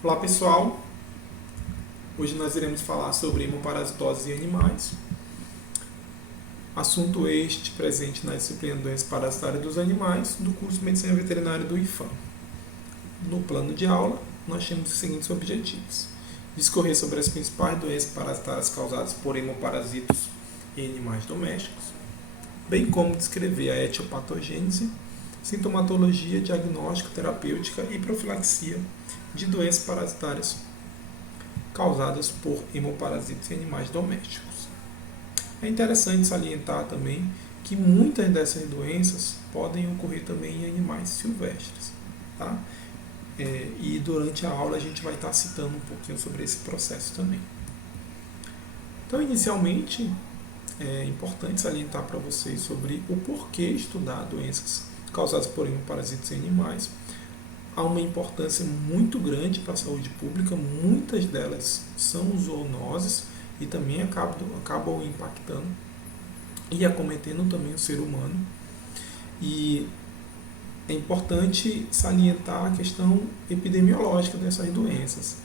Olá pessoal, hoje nós iremos falar sobre hemoparasitose em animais, assunto este presente na disciplina de doenças parasitárias dos animais do curso de Medicina Veterinária do IFAM. No plano de aula, nós temos os seguintes objetivos: discorrer sobre as principais doenças parasitárias causadas por hemoparasitos em animais domésticos, bem como descrever a etiopatogênese, sintomatologia, diagnóstico, terapêutica e profilaxia de doenças parasitárias causadas por hemoparasitos em animais domésticos. É interessante salientar também que muitas dessas doenças podem ocorrer também em animais silvestres. Tá? E durante a aula a gente vai estar citando um pouquinho sobre esse processo também. Então, inicialmente, é importante salientar para vocês sobre o porquê estudar doenças causadas por hemoparasitos em animais. Há uma importância muito grande para a saúde pública, muitas delas são zoonoses e também acabam impactando e acometendo também o ser humano. E é importante salientar a questão epidemiológica dessas doenças.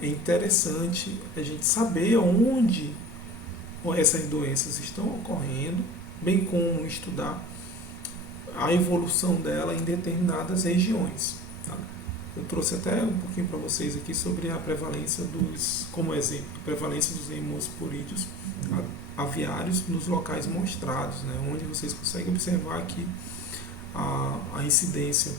É interessante a gente saber onde essas doenças estão ocorrendo, bem como estudar a evolução dela em determinadas regiões. Tá? Eu trouxe até um pouquinho para vocês aqui sobre a prevalência como exemplo, a prevalência dos hemosporídeos aviários nos locais mostrados, né? Onde vocês conseguem observar aqui a incidência,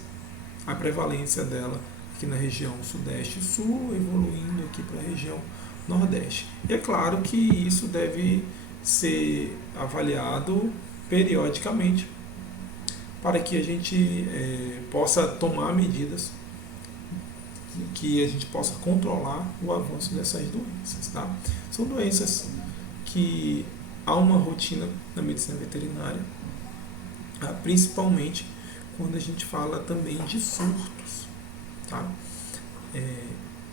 a prevalência dela aqui na região sudeste e sul, evoluindo aqui para a região nordeste. E é claro que isso deve ser avaliado periodicamente para que a gente possa tomar medidas que a gente possa controlar o avanço dessas doenças. Tá? São doenças que há uma rotina na medicina veterinária, principalmente quando a gente fala também de surtos. Tá?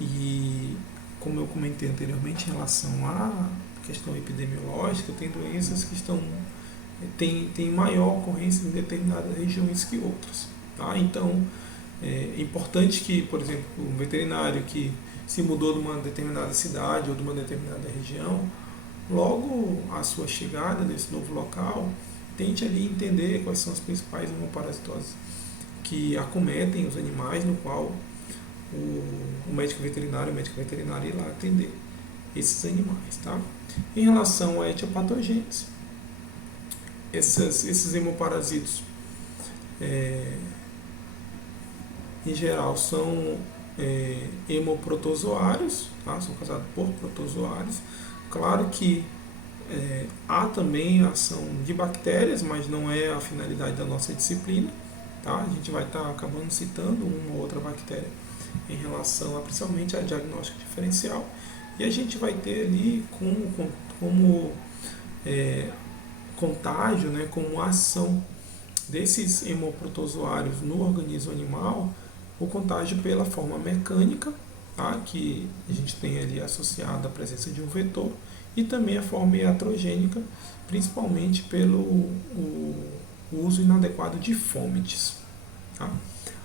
E como eu comentei anteriormente em relação à questão epidemiológica, tem doenças que tem maior ocorrência em determinadas regiões que outras. Tá? Então, é importante que, por exemplo, um veterinário que se mudou de uma determinada cidade ou de uma determinada região, logo à sua chegada nesse novo local, tente ali entender quais são as principais hemoparasitoses que acometem os animais, no qual o médico veterinário ir lá atender esses animais. Tá? Em relação à etiopatogênese, esses hemoparasitos, em geral, são hemoprotozoários, tá? São causados por protozoários. Claro que há também a ação de bactérias, mas não é a finalidade da nossa disciplina. Tá? A gente vai estar acabando citando uma ou outra bactéria em relação principalmente a diagnóstico diferencial. E a gente vai ter ali como contágio, né, como ação desses hemoprotozoários no organismo animal, o contágio pela forma mecânica, tá, que a gente tem ali associado à presença de um vetor, e também a forma iatrogênica, principalmente pelo o uso inadequado de fômites. Tá?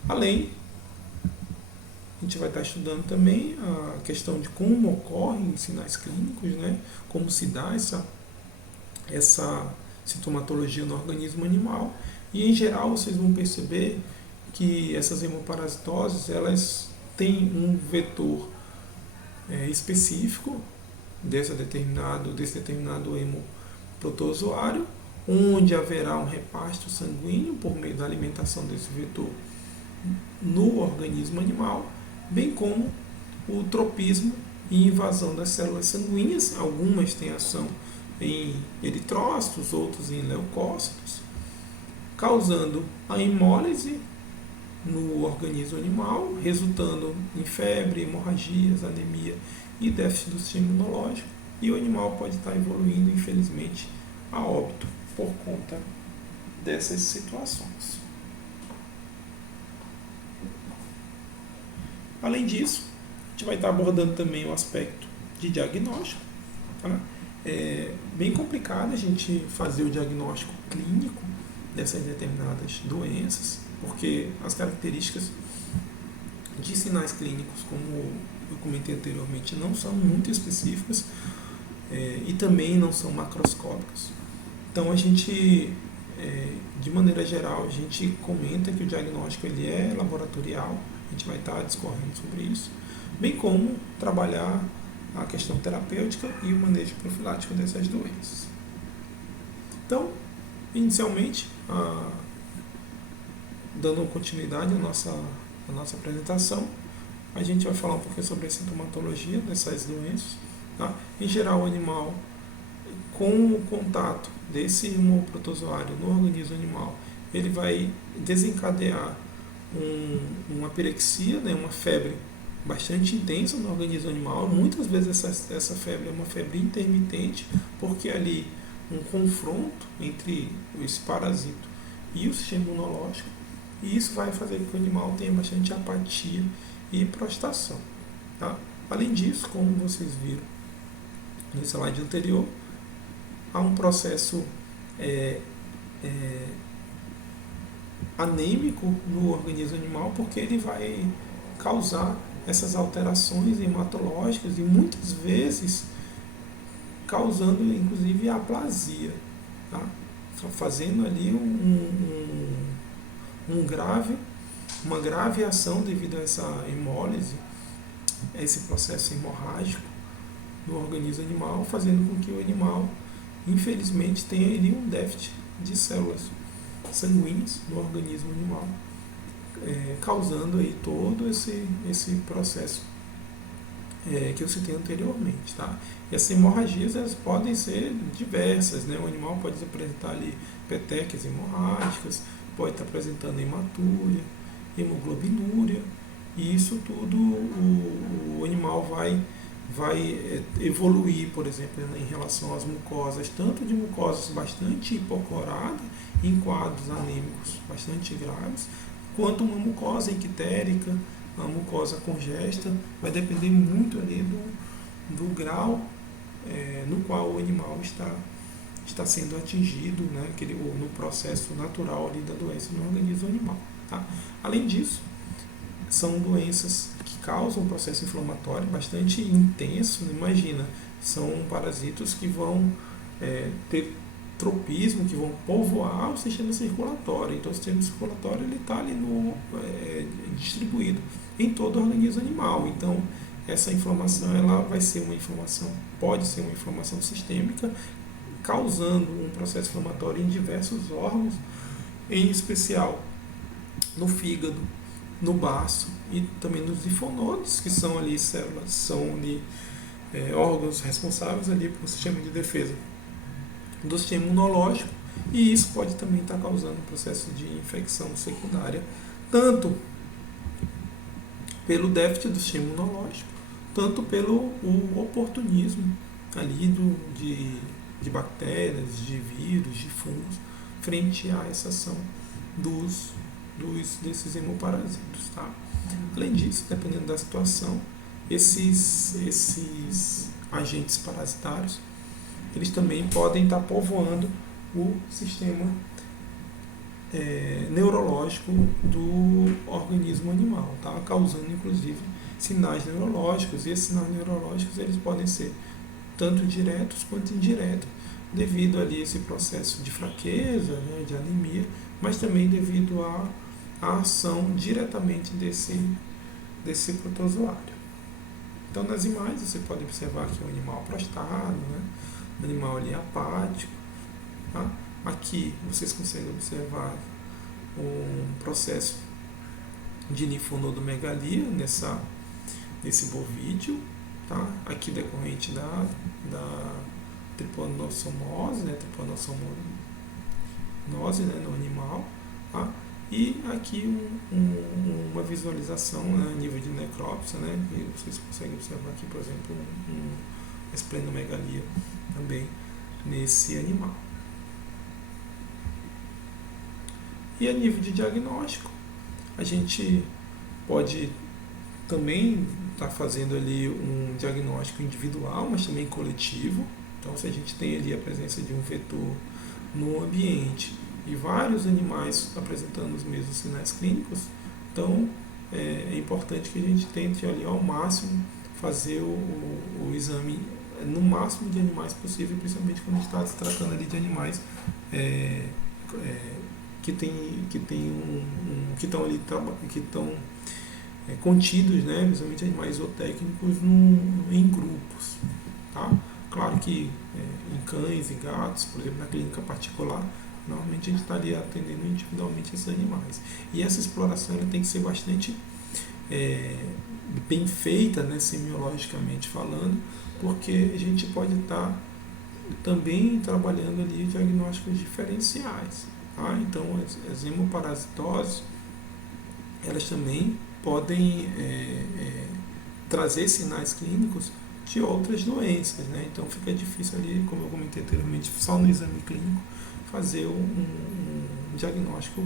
Além, a gente vai estar estudando também a questão de como ocorrem os sinais clínicos, né, como se dá essa sintomatologia no organismo animal, e em geral vocês vão perceber que essas hemoparasitoses elas têm um vetor específico desse determinado hemoprotozoário, onde haverá um repasto sanguíneo por meio da alimentação desse vetor no organismo animal, bem como o tropismo e invasão das células sanguíneas. Algumas têm ação em eritrócitos, outros em leucócitos, causando a hemólise no organismo animal, resultando em febre, hemorragias, anemia e déficit do sistema imunológico, e o animal pode estar evoluindo, infelizmente, a óbito por conta dessas situações. Além disso, a gente vai estar abordando também o aspecto de diagnóstico. Tá? É bem complicado a gente fazer o diagnóstico clínico dessas determinadas doenças, porque as características de sinais clínicos, como eu comentei anteriormente, não são muito específicas e também não são macroscópicas. Então a gente, de maneira geral, a gente comenta que o diagnóstico ele é laboratorial, a gente vai estar discorrendo sobre isso, bem como trabalhar a questão terapêutica e o manejo profilático dessas doenças. Então, inicialmente, dando continuidade à nossa apresentação, a gente vai falar um pouquinho sobre a sintomatologia dessas doenças. Tá? Em geral, o animal, com o contato desse imunoprotozoário no organismo animal, ele vai desencadear uma pirexia, né, uma febre bastante intensa no organismo animal. Muitas vezes essa febre é uma febre intermitente, porque ali um confronto entre esse parasito e o sistema imunológico, e isso vai fazer com que o animal tenha bastante apatia e prostração. Tá? Além disso, como vocês viram no slide anterior, há um processo anêmico no organismo animal, porque ele vai causar essas alterações hematológicas e muitas vezes causando inclusive aplasia, tá? Fazendo ali uma grave ação devido a essa hemólise, a esse processo hemorrágico no organismo animal, fazendo com que o animal, infelizmente, tenha ali um déficit de células sanguíneas no organismo animal, causando aí todo esse processo que eu citei anteriormente. Tá? E essas hemorragias elas podem ser diversas, né? O animal pode apresentar ali petequias hemorrágicas, pode estar apresentando hematúria, hemoglobinúria, e isso tudo o animal vai evoluir, por exemplo, em relação às mucosas, tanto de mucosas bastante hipoclorada, em quadros anêmicos bastante graves, quanto uma mucosa ictérica, uma mucosa congesta, vai depender muito ali do grau no qual o animal está sendo atingido, né, no processo natural ali da doença no organismo animal. Tá? Além disso, são doenças que causam um processo inflamatório bastante intenso. Imagina, são parasitos que vão ter tropismo, que vão povoar o sistema circulatório. Então o sistema circulatório está ali distribuído em todo o organismo animal. Então essa inflamação ela vai ser uma inflamação, pode ser uma inflamação sistêmica, causando um processo inflamatório em diversos órgãos, em especial no fígado, no baço e também nos linfonodos, que são ali células, são ali órgãos responsáveis ali pelo sistema de defesa do sistema imunológico, e isso pode também estar causando um processo de infecção secundária, tanto pelo déficit do sistema imunológico, tanto pelo oportunismo ali de bactérias, de vírus, de fungos, frente a essa ação desses hemoparasitos. Tá? Além disso, dependendo da situação, esses agentes parasitários eles também podem estar povoando o sistema neurológico do organismo animal, tá? Causando inclusive sinais neurológicos, e esses sinais neurológicos eles podem ser tanto diretos quanto indiretos, devido ali a esse processo de fraqueza, né, de anemia, mas também devido à ação diretamente desse protozoário. Então nas imagens você pode observar aqui um animal prostrado, né, um animal ali apático. Tá? Aqui vocês conseguem observar um processo de linfonodomegalia nesse bovídeo, tá? Aqui decorrente da tripanossomose, né? Né? No animal, tá? E aqui uma visualização, né? A nível de necrópsia, né? E vocês conseguem observar aqui, por exemplo, uma esplenomegalia também nesse animal. E a nível de diagnóstico, a gente pode também estar fazendo ali um diagnóstico individual, mas também coletivo. Então, se a gente tem ali a presença de um vetor no ambiente e vários animais apresentando os mesmos sinais clínicos, então é importante que a gente tente ali ao máximo fazer o exame no máximo de animais possível, principalmente quando a gente está se tratando ali de animais é, é, que estão ali que estão contidos, né, principalmente animais zootécnicos em grupos, tá? Claro que em cães e gatos, por exemplo, na clínica particular, normalmente a gente estaria atendendo individualmente esses animais. E essa exploração ela tem que ser bastante bem feita, né, semiologicamente falando, porque a gente pode estar também trabalhando ali diagnósticos diferenciais. Tá? Então, as hemoparasitoses, elas também podem trazer sinais clínicos de outras doenças. Né? Então, fica difícil ali, como eu comentei anteriormente, só no exame clínico, fazer um diagnóstico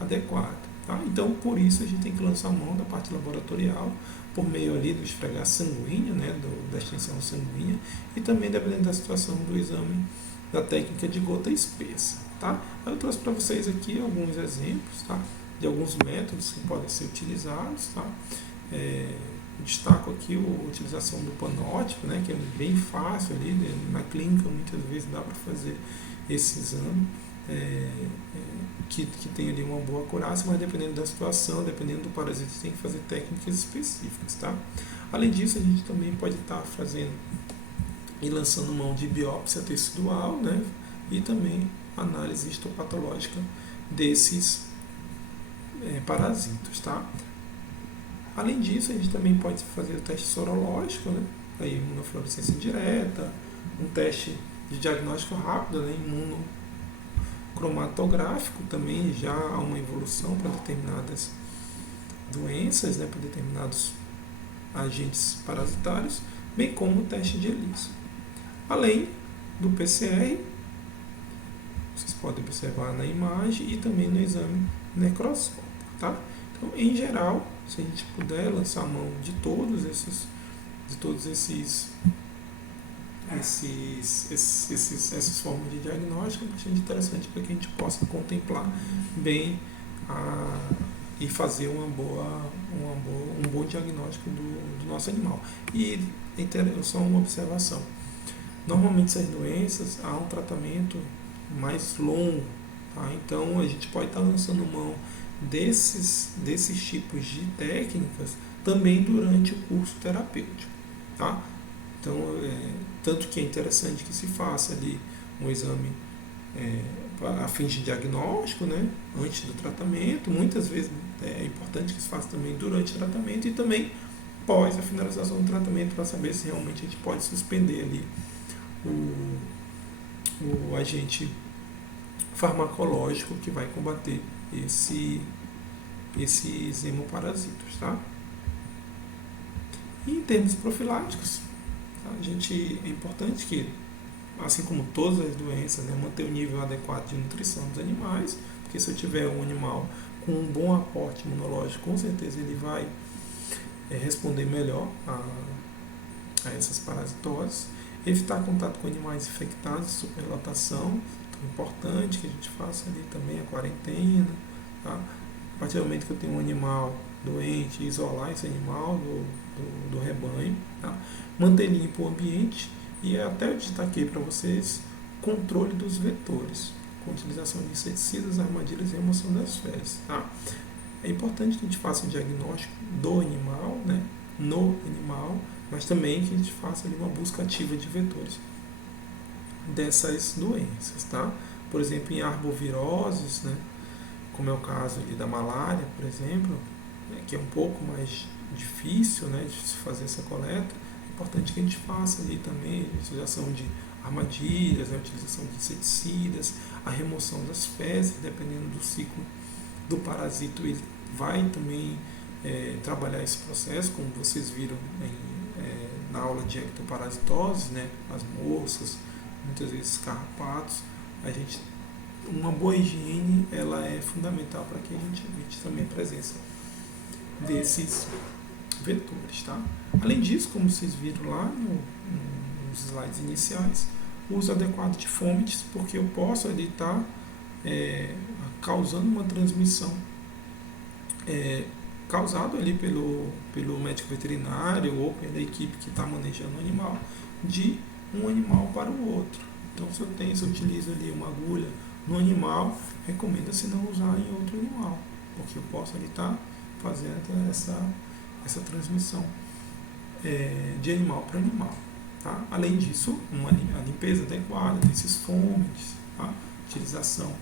adequado. Tá? Então, por isso, a gente tem que lançar mão da parte laboratorial, por meio ali do esfregar sanguíneo, né, da extensão sanguínea, e também dependendo da situação do exame, da técnica de gota espessa. Tá? Eu trouxe para vocês aqui alguns exemplos, tá, de alguns métodos que podem ser utilizados. Tá? Destaco aqui a utilização do panótipo, né, que é bem fácil ali, né, na clínica muitas vezes dá para fazer esse exame, que tem ali uma boa acurácia, mas dependendo da situação, dependendo do parasita, tem que fazer técnicas específicas. Tá? Além disso, a gente também pode estar fazendo e lançando mão de biópsia tecidual, né, e também análise histopatológica desses parasitas. Tá? Além disso, a gente também pode fazer o teste sorológico, né, a imunofluorescência direta, um teste de diagnóstico rápido, né, imunocromatográfico, também já há uma evolução para determinadas doenças, né, para determinados agentes parasitários, bem como o teste de ELISA. Além do PCR, vocês podem observar na imagem e também no exame necroscópico. Tá? Então, em geral, se a gente puder lançar a mão de todos essas formas de diagnóstico, é bastante interessante para que a gente possa contemplar bem e fazer um bom diagnóstico do nosso animal. E só uma observação: normalmente essas doenças há um tratamento mais longo, tá? Então a gente pode estar lançando mão desses tipos de técnicas também durante o curso terapêutico. Tá? Então, tanto que é interessante que se faça ali um exame a fim de diagnóstico, né, antes do tratamento. Muitas vezes é importante que se faça também durante o tratamento e também pós a finalização do tratamento, para saber se realmente a gente pode suspender ali o agente farmacológico que vai combater esses hemoparasitos. Tá? E em termos profiláticos, é importante que, assim como todas as doenças, né, manter o nível adequado de nutrição dos animais, porque se eu tiver um animal com um bom aporte imunológico, com certeza ele vai responder melhor a essas parasitoses. Evitar contato com animais infectados, superlotação, é importante que a gente faça ali também a quarentena. Tá? A partir do momento que eu tenho um animal doente, isolar esse animal do rebanho. Tá? Manter limpo o ambiente e até eu destaquei para vocês controle dos vetores, com utilização de inseticidas, armadilhas e remoção das fezes. Tá? É importante que a gente faça o diagnóstico do animal, né, no animal, mas também que a gente faça ali uma busca ativa de vetores dessas doenças. Tá? Por exemplo, em arboviroses, né, como é o caso ali da malária, por exemplo, que é um pouco mais difícil, né, de se fazer essa coleta. É importante que a gente faça ali também a utilização de armadilhas, a utilização de inseticidas, a remoção das fezes, dependendo do ciclo do parasito, ele vai também trabalhar esse processo, como vocês viram na aula de ectoparasitose, né, as moscas, muitas vezes carrapatos. Uma boa higiene ela é fundamental para que a gente evite também a presença desses vetores. Tá? Além disso, como vocês viram lá nos slides iniciais, o uso adequado de fomites, porque eu posso ali estar causando uma transmissão, causado ali pelo médico veterinário ou pela equipe que está manejando o animal, de um animal para o outro. Então, se eu utilizo ali uma agulha no animal, recomenda-se não usar em outro animal, porque eu posso ali estar fazendo essa transmissão de animal para animal. Tá? Além disso, a limpeza adequada desses fomes, tá? Utilização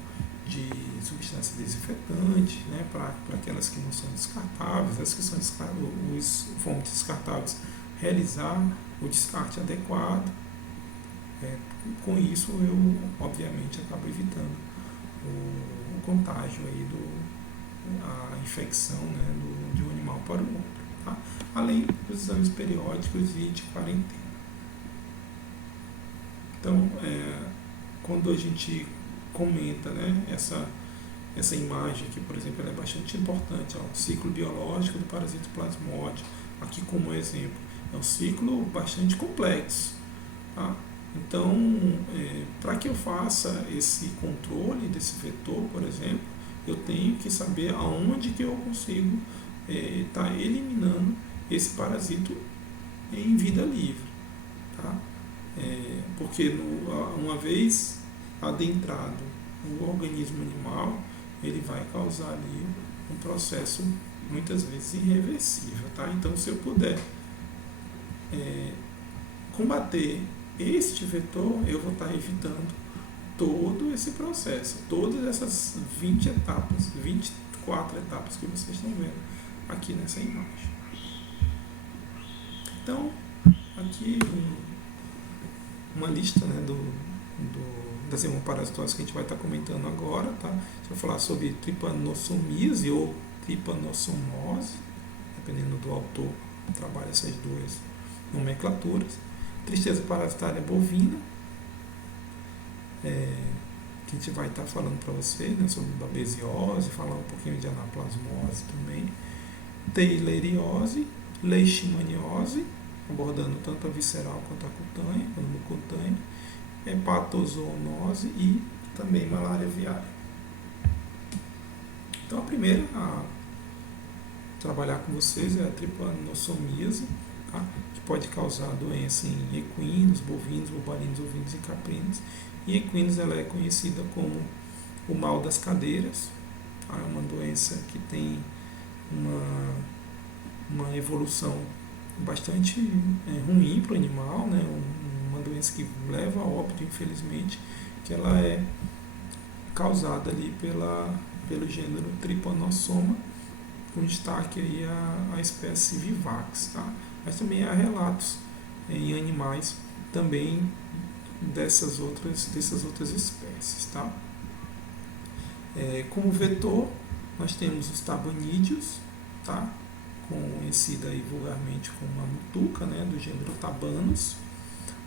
de substância desinfetante, né? Para aquelas que não são descartáveis, as que são os fomes descartáveis, realizar o descarte adequado. Com isso, eu obviamente acabo evitando o contágio aí a infecção, né, de um animal para o outro, tá? Além dos exames periódicos e de quarentena. Então, quando a gente comenta, né, essa imagem aqui, por exemplo, ela é bastante importante. O ciclo biológico do parasito plasmódio, aqui como exemplo, é um ciclo bastante complexo, tá? Então, para que eu faça esse controle desse vetor, por exemplo, eu tenho que saber aonde que eu consigo estar eliminando esse parasito em vida livre, tá? Porque uma vez adentrado o organismo animal, ele vai causar ali um processo muitas vezes irreversível, tá? Então, se eu puder combater este vetor, eu vou estar evitando todo esse processo, todas essas 20 etapas, 24 etapas que vocês estão vendo aqui nessa imagem. Então, aqui uma lista, né, das hemoparasitoses que a gente vai estar comentando agora, tá? A gente vai falar sobre tripanossomise ou tripanossomose, dependendo do autor, trabalha essas duas nomenclaturas. Tristeza parasitária bovina, que a gente vai estar falando para vocês, né, sobre babesiose, falar um pouquinho de anaplasmose também. Teileriose, leishmaniose, abordando tanto a visceral quanto a cutânea, a pneumocutânea, hepatozoonose e também malária aviária. Então, a primeira a trabalhar com vocês é a tripanossomise, tá? Que pode causar doença em equinos, bovinos, bovalinos, ovinos e caprinos. Em equinos ela é conhecida como o mal das cadeiras, tá? É uma doença que tem uma evolução bastante ruim para o animal, né? Uma doença que leva a óbito, infelizmente, que ela é causada ali pelo gênero Trypanosoma, com destaque aí a espécie Vivax, tá? Mas também há relatos em animais também dessas outras espécies, tá? Como vetor, nós temos os tabanídeos, tá? Conhecida aí vulgarmente como a mutuca, né, do gênero Tabanus,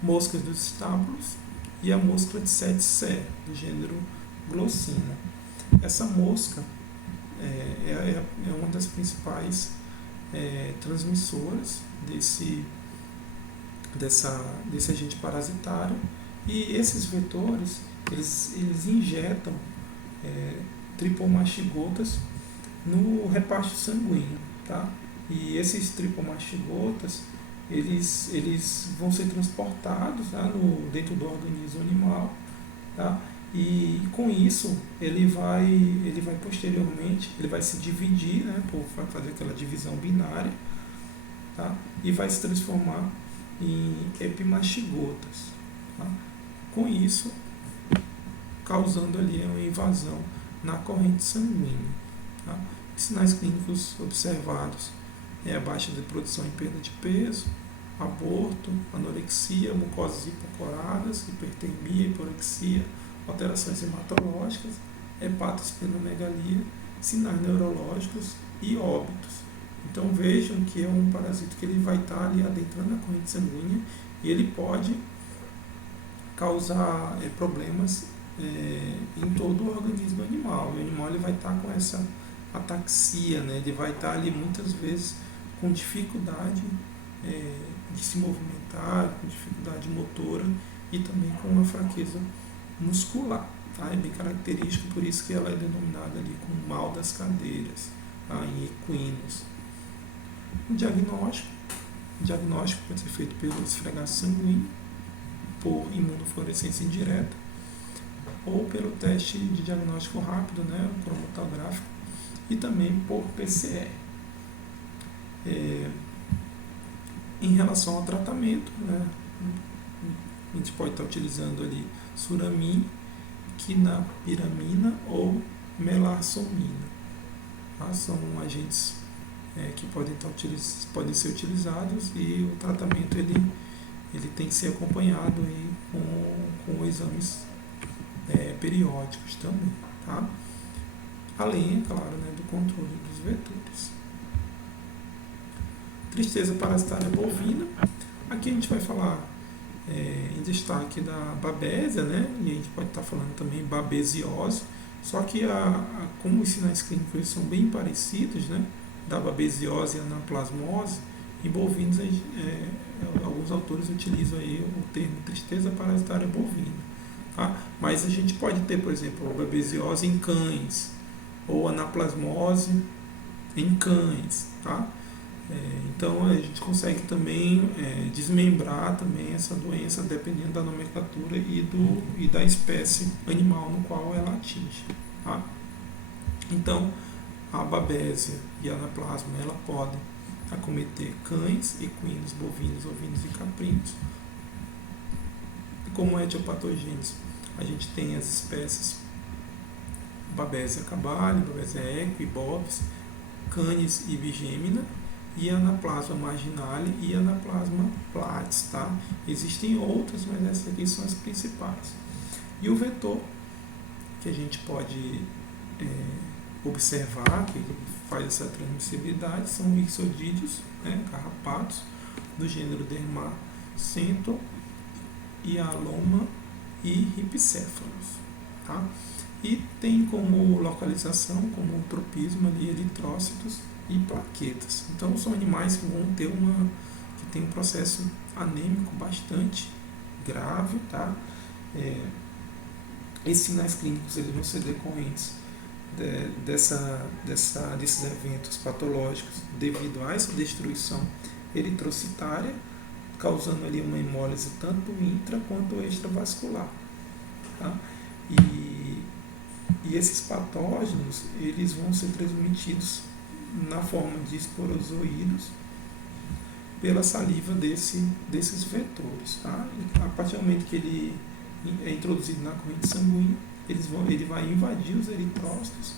moscas dos estábulos e a mosca de 7C, do gênero Glossina. Essa mosca é uma das principais transmissoras desse agente parasitário, e esses vetores eles injetam tripomastigotas no reparto sanguíneo, tá? E esses tripomastigotas eles vão ser transportados, tá, dentro do organismo animal, tá? E com isso ele vai posteriormente, ele vai se dividir, né, vai fazer aquela divisão binária, tá? E vai se transformar em epimastigotas, tá? Com isso causando ali uma invasão na corrente sanguínea, tá? Sinais clínicos observados a baixa de produção e perda de peso, aborto, anorexia, mucosas hipocoradas, hipertermia, hiporexia, alterações hematológicas, hepatosplenomegalia, sinais neurológicos e óbitos. Então vejam que é um parasito que ele vai estar ali adentrando a corrente sanguínea e ele pode causar problemas em todo o organismo animal. O animal ele vai estar com essa ataxia, né? Ele vai estar ali muitas vezes com dificuldade de se movimentar, com dificuldade motora e também com uma fraqueza muscular, tá? É bem característico, por isso que ela é denominada ali como mal das cadeiras, tá? Em equinos, O diagnóstico pode ser feito pelo esfregar sanguíneo, por imunofluorescência indireta, ou pelo teste de diagnóstico rápido, né, cromatográfico, e também por PCR. Em relação ao tratamento, né, a gente pode estar utilizando ali suramine, quinapiramina ou melarsomina. Tá? São agentes que podem ser utilizados, e o tratamento ele tem que ser acompanhado aí com exames periódicos também. Tá? Além, é claro, né, do controle dos vetores. Tristeza parasitária bovina. Aqui a gente vai falar em destaque da babésia, né? E a gente pode estar falando também babesiose, só que como os sinais clínicos são bem parecidos, né? Da babesiose e anaplasmose, em bovinos alguns autores utilizam aí o termo tristeza parasitária bovina. Tá? Mas a gente pode ter, por exemplo, a babesiose em cães, ou anaplasmose em cães, tá? Então a gente consegue também desmembrar também essa doença dependendo da nomenclatura e da espécie animal no qual ela atinge. Tá? Então a babésia e a anaplasma ela podem acometer cães, equinos, bovinos, ovinos e caprinos. Como etiopatogênios, a gente tem as espécies Babesia cabali, Babesia equi, bovis, canis e bigêmina, e Anaplasma marginale e Anaplasma platis. Tá? Existem outras, mas essas aqui são as principais. E o vetor que a gente pode observar, que faz essa transmissibilidade, são ixodídeos, né, carrapatos, do gênero Dermacento, Hyaloma e Rhipcephalus. Tá? E tem como localização, como tropismo ali, eritrócitos e plaquetas. Então são animais que vão ter que tem um processo anêmico bastante grave, tá? Esses sinais clínicos eles vão ser decorrentes desses eventos patológicos devido a essa destruição eritrocitária, causando ali uma hemólise tanto intra quanto extravascular. Tá? E esses patógenos eles vão ser transmitidos na forma de esporozoídos pela saliva desses vetores. Tá? A partir do momento que ele é introduzido na corrente sanguínea, ele vai invadir os eritrócitos,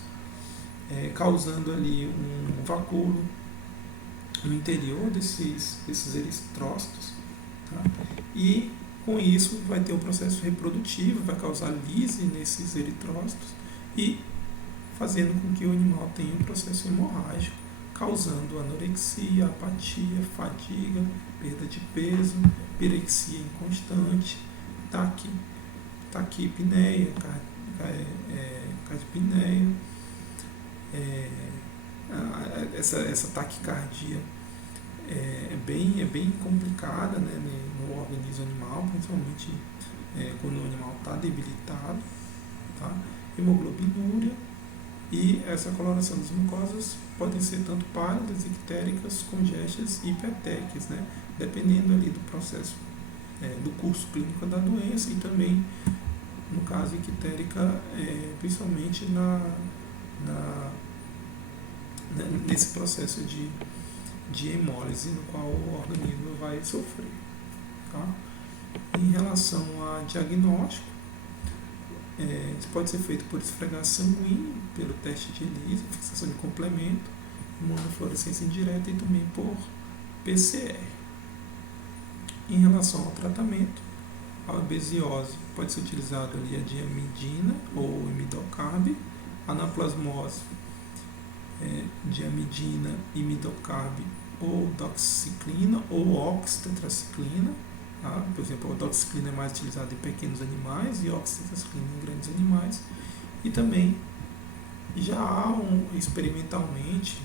causando ali um vacúolo no interior desses eritrócitos. Tá? E com isso vai ter um processo reprodutivo, vai causar lise nesses eritrócitos e fazendo com que o animal tenha um processo hemorrágico, causando anorexia, apatia, fadiga, perda de peso, pirexia inconstante, taquipneia, cardipneia, essa taquicardia é bem complicada, né, no organismo animal, principalmente quando o animal está debilitado, tá? Hemoglobinúria, e essa coloração das mucosas podem ser tanto pálidas, ictéricas, congestas e petequias, né? Dependendo ali do processo, do curso clínico da doença, e também, no caso ictérica, principalmente nesse processo de hemólise no qual o organismo vai sofrer. Tá? Em relação a diagnóstico, isso pode ser feito por esfregar sanguíneo, pelo teste de ELISA, fixação de complemento, imunofluorescência indireta, e também por PCR. Em relação ao tratamento, a babesiose pode ser utilizado ali a diamidina ou imidocarb, anaplasmose, diamidina, imidocarb ou doxiciclina ou oxtetraciclina. Tá? Por exemplo, a doxiciclina é mais utilizada em pequenos animais e a oxtetraciclina em grandes animais. E também já há experimentalmente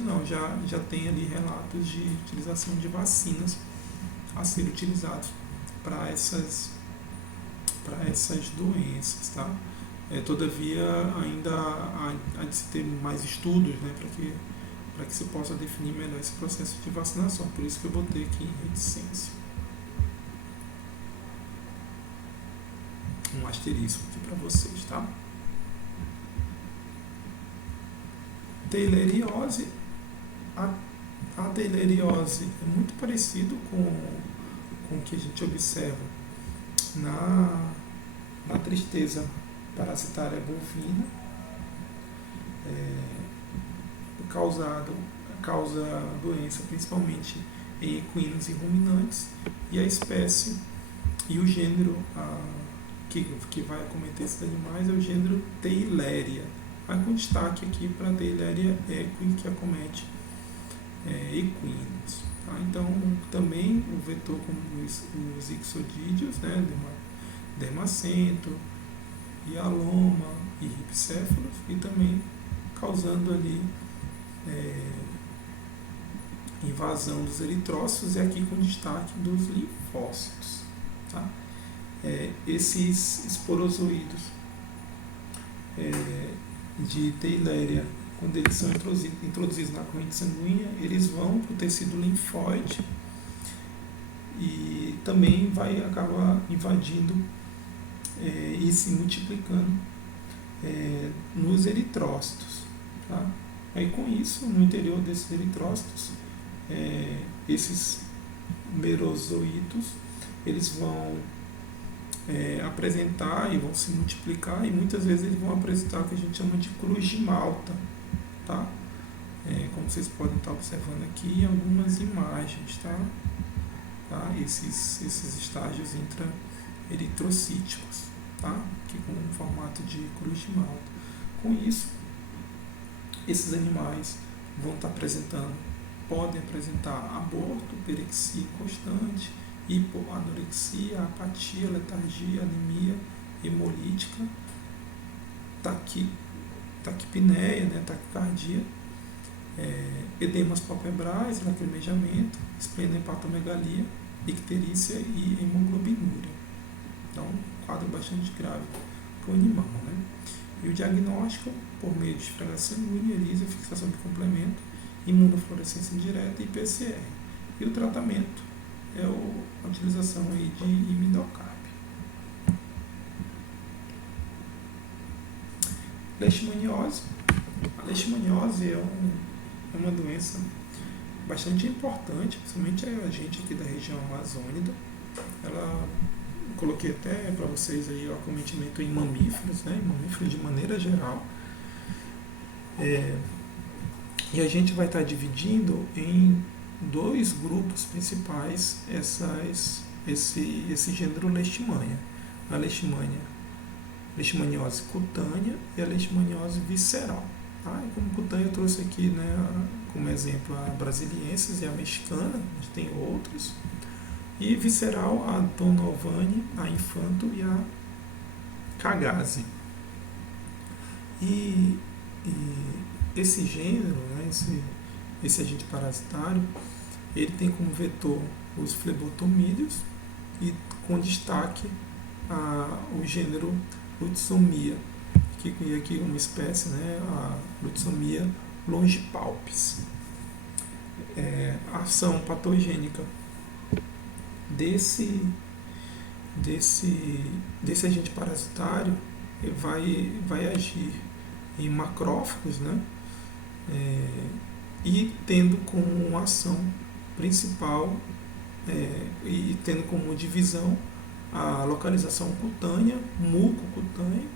não, já tem ali relatos de utilização de vacinas a ser utilizados para essas doenças. Tá? Todavia, ainda há de se ter mais estudos, né, para que se possa definir melhor esse processo de vacinação. Por isso que eu botei aqui em reticência. Um asterisco aqui para vocês, tá? Teileriose. A teileriose é muito parecido com o que a gente observa na tristeza parasitária bovina, causa doença principalmente em equinos e ruminantes, e a espécie e o gênero que vai acometer esses animais é o gênero Theileria, mas com destaque aqui para Theileria equi, que acomete equinos. Tá? Então, também o vetor como os ixodídeos, né, dermacento, hialoma e ripicéfalos, e também causando ali invasão dos eritrócitos, e aqui com destaque dos linfócitos. Tá? Esses esporozoídos de Theileria, quando eles são introduzidos na corrente sanguínea, eles vão para o tecido linfóide e também vai acabar invadindo e se multiplicando nos eritrócitos. Tá? Aí com isso, no interior desses eritrócitos, esses merozoítos, eles vão apresentar e vão se multiplicar, e muitas vezes eles vão apresentar o que a gente chama de cruz de Malta. Tá? Como vocês podem estar observando aqui em algumas imagens, tá? Esses estágios intra-eritrocíticos, tá? Aqui com um formato de cruz de Malta. Com isso, esses animais vão estar podem apresentar aborto, pirexia constante, hipoanorexia, apatia, letargia, anemia hemolítica, taquipneia, né, taquicardia, edemas palpebrais, lacrimejamento, esplenohepatomegalia, icterícia e hemoglobinúria. Então, um quadro bastante grave para o animal. Né? E o diagnóstico, por meio de esfregação sanguínea, ELISA, fixação de complemento, imunofluorescência indireta e PCR. E o tratamento é a utilização aí de imidocarb. Leishmaniose. A leishmaniose é uma doença bastante importante, principalmente a gente aqui da região amazônica. Coloquei até para vocês aí o acometimento em mamíferos, né? Mamíferos de maneira geral. E a gente vai estar dividindo em dois grupos principais esse gênero leishmania. A leishmaniose cutânea e a leishmaniose visceral. Tá? E como cutânea eu trouxe aqui, né, como exemplo a brasiliensis e a mexicana, a gente tem outros. E visceral, a Donovani, a Infanto e a Cagase. E esse gênero, né, esse agente parasitário, ele tem como vetor os flebotomídeos e com destaque o gênero Lutzomia, que aqui uma espécie, né, a Lutzomia longipalpis. A ação patogênica desse agente parasitário vai agir em macrófagos, né? E tendo como ação principal e tendo como divisão a localização cutânea, mucocutânea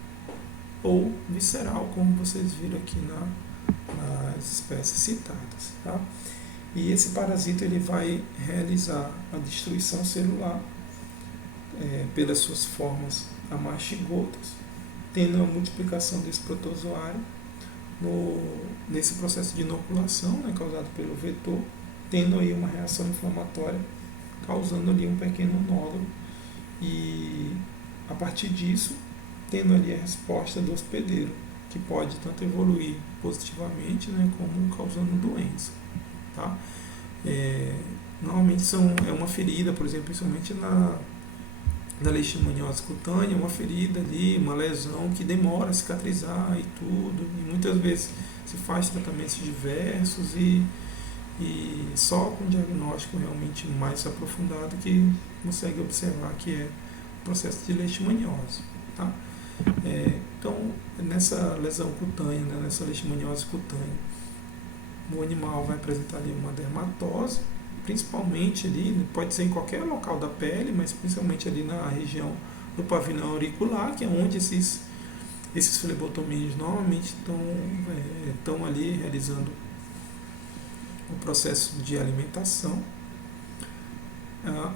ou visceral, como vocês viram aqui nas espécies citadas. Tá? E esse parasita ele vai realizar a destruição celular pelas suas formas amastigotas, tendo a multiplicação desse protozoário nesse processo de inoculação, né, causado pelo vetor, tendo aí uma reação inflamatória, causando ali um pequeno nódulo, e a partir disso, tendo ali a resposta do hospedeiro, que pode tanto evoluir positivamente, né, como causando doença. Tá? Normalmente é uma ferida, por exemplo, principalmente na leishmaniose cutânea, uma ferida ali, uma lesão que demora a cicatrizar e tudo, e muitas vezes se faz tratamentos diversos e só com diagnóstico realmente mais aprofundado que consegue observar que é o processo de leishmaniose. Tá? Então, nessa lesão cutânea, né, nessa leishmaniose cutânea, o animal vai apresentar ali uma dermatose, principalmente ali, pode ser em qualquer local da pele, mas principalmente ali na região do pavilhão auricular, que é onde esses flebotomínios normalmente estão ali realizando o processo de alimentação,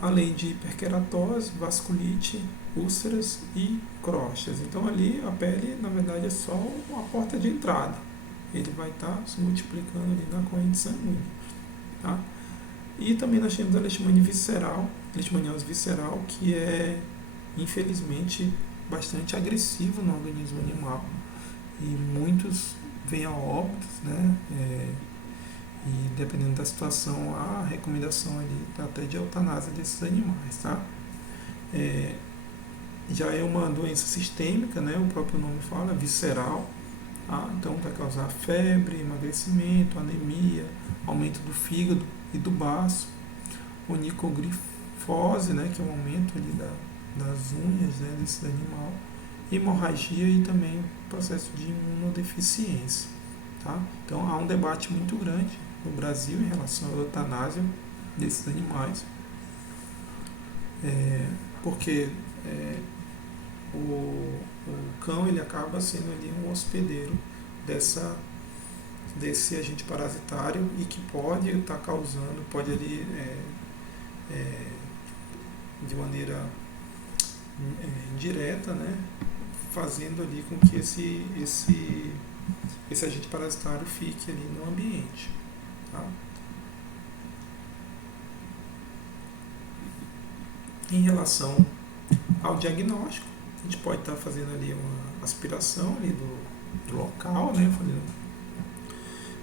além de hiperkeratose, vasculite, úlceras e crostas. Então ali a pele, na verdade, é só uma porta de entrada. Ele vai estar se multiplicando ali na corrente sanguínea. Tá? E também nós temos a leishmaniose visceral, que é, infelizmente, bastante agressiva no organismo animal. E muitos vêm a óbitos, né? E dependendo da situação, a recomendação ali até de eutanásia desses animais, tá? Já é uma doença sistêmica, né? O próprio nome fala, visceral, tá? Então vai causar febre, emagrecimento, anemia, aumento do fígado e do baço, onicogrifose, né? Que é um aumento ali das unhas, né? Desse animal, hemorragia e também processo de imunodeficiência, tá? Então há um debate muito grande no Brasil em relação à eutanásia desses animais, porque o cão ele acaba sendo ali um hospedeiro desse agente parasitário e que pode estar causando, pode ali de maneira indireta, né, fazendo ali com que esse agente parasitário fique ali no ambiente. Tá? Em relação ao diagnóstico, a gente pode estar fazendo ali uma aspiração ali do local, né?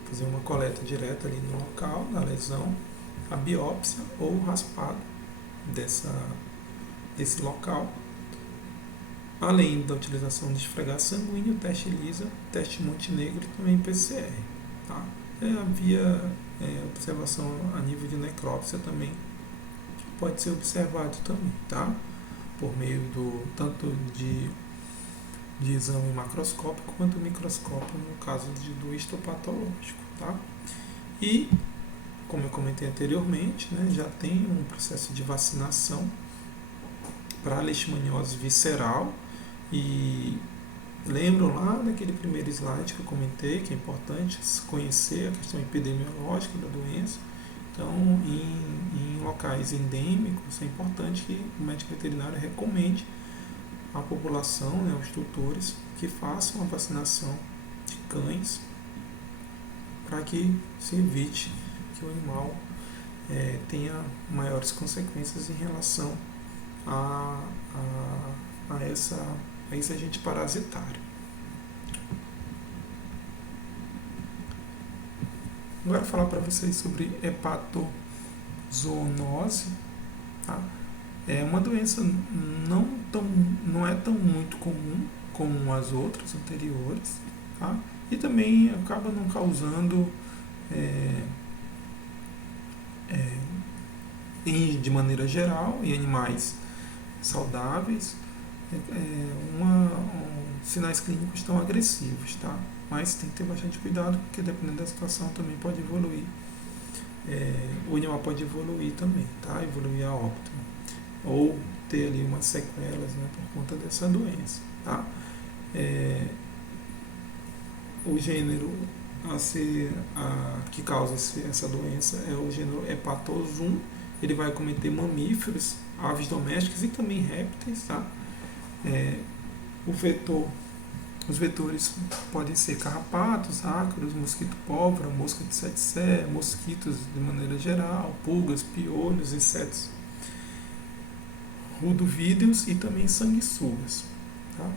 Fazer uma coleta direta ali no local da lesão, a biópsia ou o raspado desse local, além da utilização de esfregar sanguíneo, teste ELISA, teste Montenegro e também PCR. Tá? Havia observação a nível de necrópsia também, que pode ser observado também, tá? Por meio tanto de exame macroscópico quanto microscópio no caso do histopatológico, tá? E, como eu comentei anteriormente, né, já tem um processo de vacinação para a leishmaniose visceral e lembram lá daquele primeiro slide que eu comentei, que é importante conhecer a questão epidemiológica da doença. Então, em locais endêmicos, é importante que o médico veterinário recomende à população, né, aos tutores, que façam a vacinação de cães para que se evite que o animal tenha maiores consequências em relação a esse agente parasitário. Agora falar para vocês sobre hepatozoonose. Tá? É uma doença não é tão muito comum como as outras anteriores, tá? E também acaba não causando de maneira geral em animais saudáveis sinais clínicos tão agressivos, tá? Mas tem que ter bastante cuidado, porque dependendo da situação também pode evoluir. O animal pode evoluir também, tá? Evoluir a óbito. Ou ter ali umas sequelas, né, por conta dessa doença, tá? O gênero que causa essa doença é o gênero Hepatozoon. Ele vai cometer mamíferos, aves domésticas e também répteis, tá? Os vetores podem ser carrapatos, ácaros, mosquito pólvora, mosca de sete sé, mosquitos de maneira geral, pulgas, piolhos, insetos rudovídeos e também sanguessugas. Tá?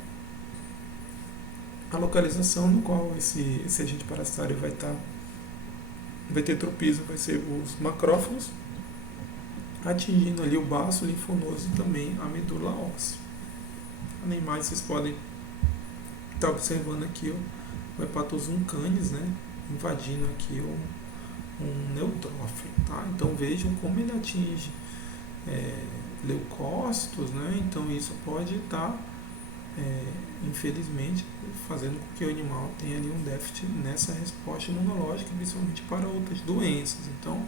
A localização no qual esse agente parasitário vai ter tropismo vai ser os macrófagos, atingindo ali o baço linfonoso e também a medula óssea. Além mais, vocês podem estar observando aqui o hepatosum canis, né, invadindo aqui um neutrófilo, tá? Então vejam como ele atinge leucócitos, né? Então isso pode estar, infelizmente, fazendo com que o animal tenha ali um déficit nessa resposta imunológica, principalmente para outras doenças. Então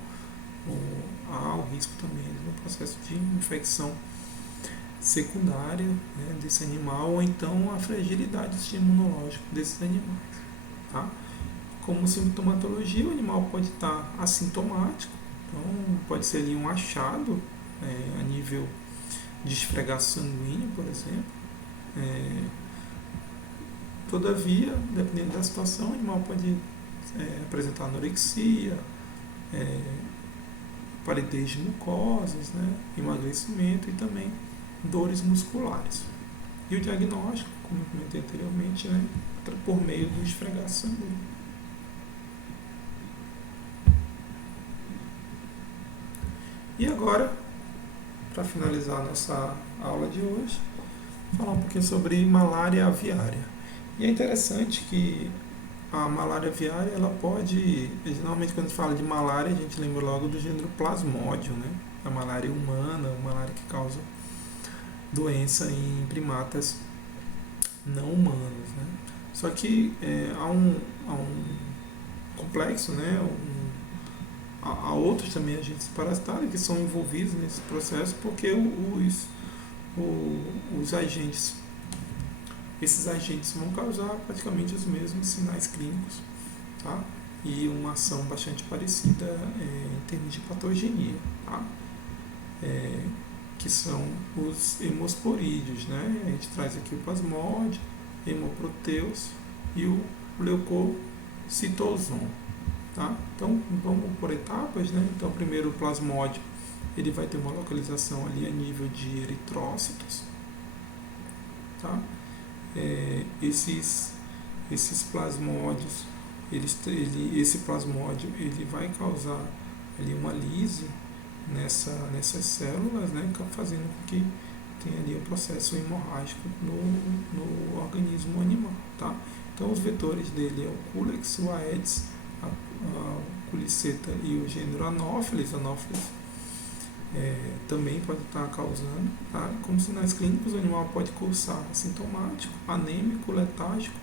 há o risco também no processo de infecção secundária, né, desse animal, ou então a fragilidade do sistema imunológico desses animais, tá? Como sintomatologia, o animal pode estar assintomático, então pode ser ali um achado a nível de esfregaço sanguíneo, por exemplo. Todavia, dependendo da situação, o animal pode apresentar anorexia, palidez de mucosas, né, emagrecimento e também dores musculares. E o diagnóstico, como eu comentei anteriormente, né, por meio do esfregaço sanguíneo. E agora, para finalizar a nossa aula de hoje, falar um pouquinho sobre malária aviária. E é interessante que a malária aviária, ela pode, geralmente quando a gente fala de malária, a gente lembra logo do gênero Plasmodium, né? A malária humana, a malária que causa doença em primatas não humanos, né? Só que há um complexo, né? Há outros também agentes parasitários que são envolvidos nesse processo, porque os agentes, esses agentes vão causar praticamente os mesmos sinais clínicos, tá? E uma ação bastante parecida em termos de patogenia, tá? Que são os hemosporídeos, né? A gente traz aqui o plasmódio, hemoproteus e o leucocitoson, tá? Então vamos por etapas, né? Então primeiro o plasmódio, ele vai ter uma localização ali a nível de eritrócitos, tá? Esses plasmódios, esse plasmódio ele vai causar ali uma lise nessas células, né, fazendo com que tenha ali o processo hemorrágico no organismo animal, tá? Então os vetores dele é o Culex, o Aedes, a Culiceta e o gênero Anopheles. Também pode estar causando, tá? Como sinais clínicos, o animal pode cursar assintomático, anêmico, letárgico,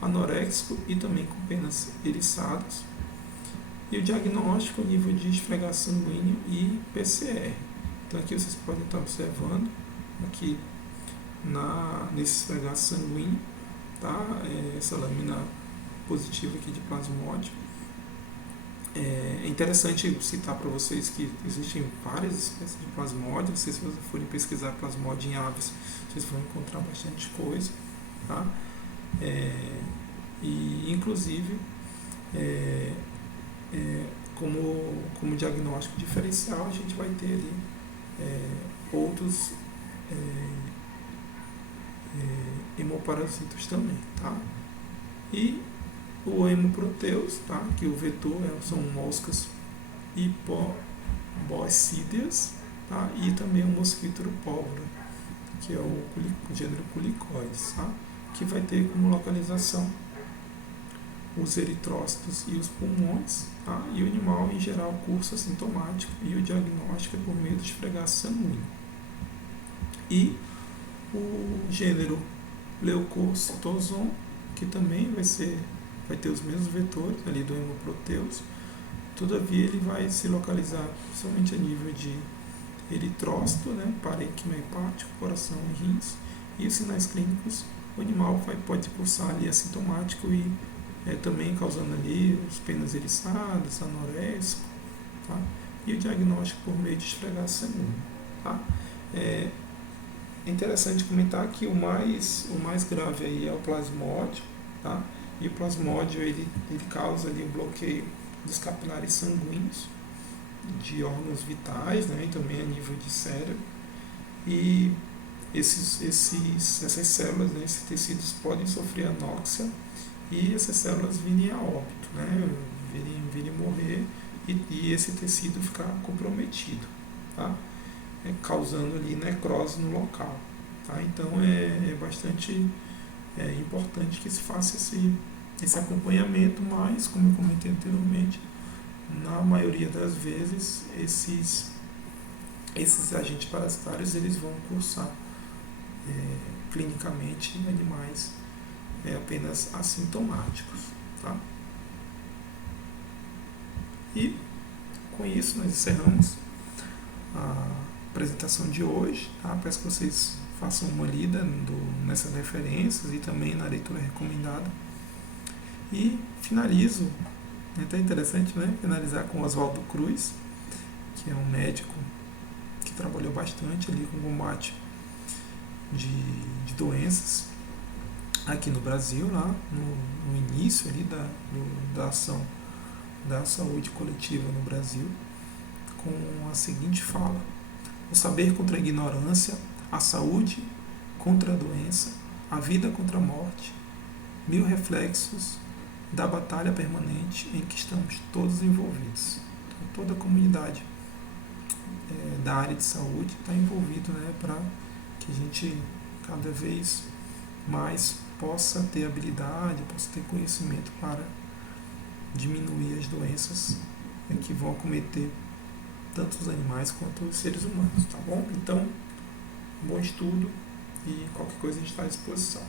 anoréxico e também com penas eriçadas. E o diagnóstico, o nível de esfregaço sanguíneo e PCR. Então aqui vocês podem estar observando aqui nesse esfregaço sanguíneo, tá? Essa lâmina positiva aqui de plasmódio. É interessante citar para vocês que existem várias espécies de plasmódio. Se vocês forem pesquisar plasmódio em aves, vocês vão encontrar bastante coisa, tá? E inclusive como diagnóstico diferencial, a gente vai ter ali outros hemoparasitas também, tá? E o hemoproteus, tá? Que o vetor são moscas hipobocídeas, tá? E também o mosquito pólvora, que é o gênero Culicoides, tá? Que vai ter como localização os eritrócitos e os pulmões, tá? E o animal em geral curso assintomático, e o diagnóstico é por meio de esfregaço sanguíneo. E o gênero Leucocitoson, que também vai ter os mesmos vetores ali do hemoproteus, todavia ele vai se localizar somente a nível de eritrócito, né, parênquima hepático, coração e rins, e os sinais clínicos, o animal pode cursar ali assintomático e também causando ali as penas eriçadas, anoréxico, tá? E o diagnóstico por meio de esfregaço sanguíneo, tá? É interessante comentar que o mais grave aí é o plasmódio, tá? E o plasmódio ele causa ali o bloqueio dos capilares sanguíneos de órgãos vitais, né? E também a nível de cérebro. E essas células, né? Esses tecidos podem sofrer anóxia e essas células virem a óbito, né? Virem morrer e esse tecido ficar comprometido, tá? Causando ali necrose no local, tá? Então é bastante importante que se faça esse acompanhamento, mas, como eu comentei anteriormente, na maioria das vezes, esses agentes parasitários eles vão cursar clinicamente em animais apenas assintomáticos. Tá? E com isso nós encerramos a apresentação de hoje. Tá? Peço que vocês façam uma lida nessas referências e também na leitura recomendada. E finalizo, é até interessante, né? Finalizar com Oswaldo Cruz, que é um médico que trabalhou bastante ali com o combate de doenças aqui no Brasil, lá no início ali da ação da saúde coletiva no Brasil, com a seguinte fala: o saber contra a ignorância, a saúde contra a doença, a vida contra a morte, 1000 reflexos da batalha permanente em que estamos todos envolvidos. Então, toda a comunidade da área de saúde está envolvida, né, para que a gente cada vez mais possa ter habilidade, possa ter conhecimento para diminuir as doenças que vão acometer tanto os animais quanto os seres humanos, tá bom? Então, bom estudo e qualquer coisa a gente está à disposição.